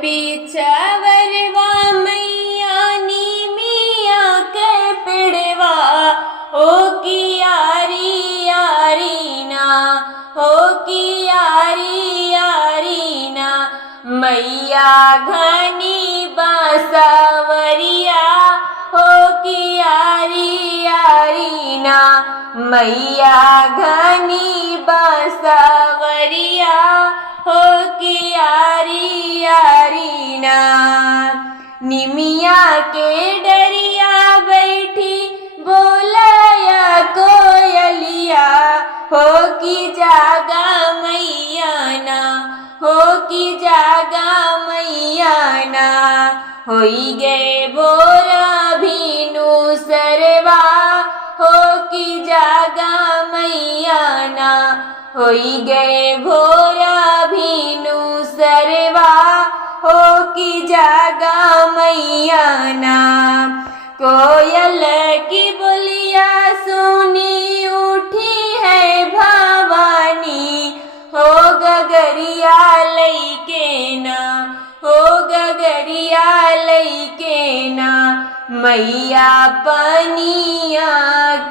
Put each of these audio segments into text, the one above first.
पीछावरवा मैया नीमिया के पिड़वा हो की यारी यारी ना, हो की यारी यारी ना। मैया घनी बांसवरिया हो की यारी यारी ना। मैया घनी बांसवरिया हो की यारी यारी ना। निमिया के डरिया बैठी बोलया कोयलिया हो की जागा मैया ना, हो की जागा मैया ना। होई गए बोरा भीनु सरवा हो की जागा मैया ना। होई गए भोरा भीनु सरवा हो की जागा मैया ना। कोयल की बोलिया सुनी उठी है भवानी हो गगरिया लईके ना, हो गगरिया लईके ना। मैया पनिया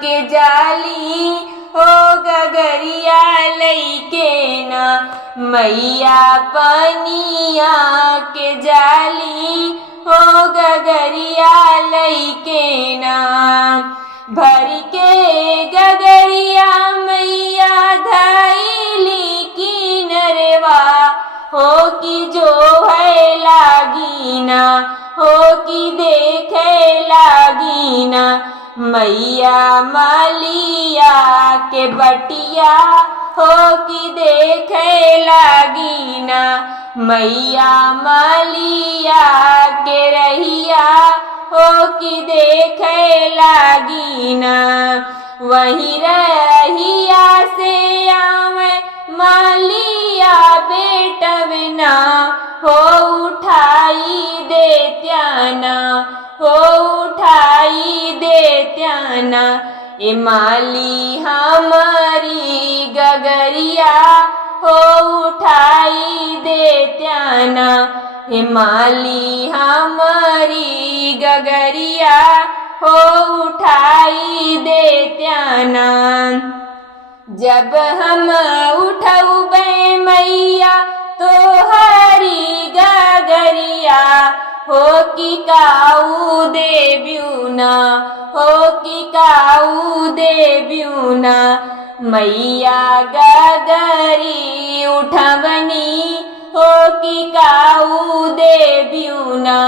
के जाली हो गगरिया लईके ना। मैया पनिया के जाली हो गगरिया लईके ना। भर के गगरिया मैया धैली की नरवा हो की जो है लागी ना, हो की देखे लागी ना। मैया मालिया के बटिया हो की देखे लागी ना। मैया मालिया के रहिया हो की देखे लागी ना। वही रहिया से आवे मालिया बेटवना हो उठाई देत्याना, हो उठाई देत्याना। ए माली हमारी गगरिया हो उठाई देत्याना। ए माली हमारी गगरिया हो उठाई देत्याना। जब हम उठौबे मैया तो हरी गगरिया हो की काऊ देब्यूना, हो की काऊ देब्यूना। मैया गगरी उठवनी हो की काऊ देब्यूना।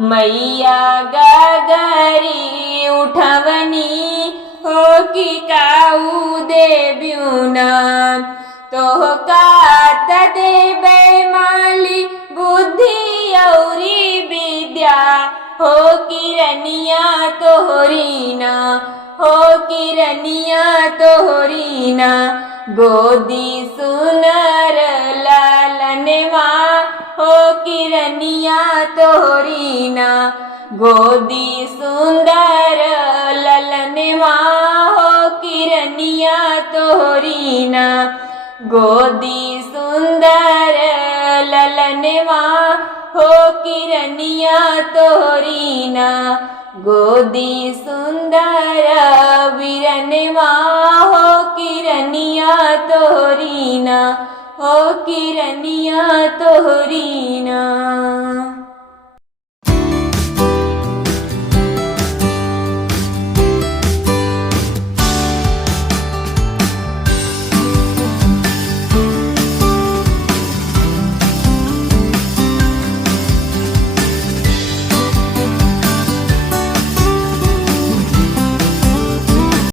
मैया गगरी उठवनी हो की काऊ देब्यूना। तो कात देबे माली बुद्धि औरी विद्या हो किरनिया तोहरी ना, हो किरनिया तोहरी ना। गोदी सुनर लालनवा हो किरनिया तोहरी ना। गोदी सुंदर ललनवा हो किरनिया तोहरी ना। गोदी सुंदर ललनवा हो किरनिया तोहरी ना। गोदी सुंदर वीरनवा हो किरनिया तोहरी ना, हो किरनिया तोहरी ना।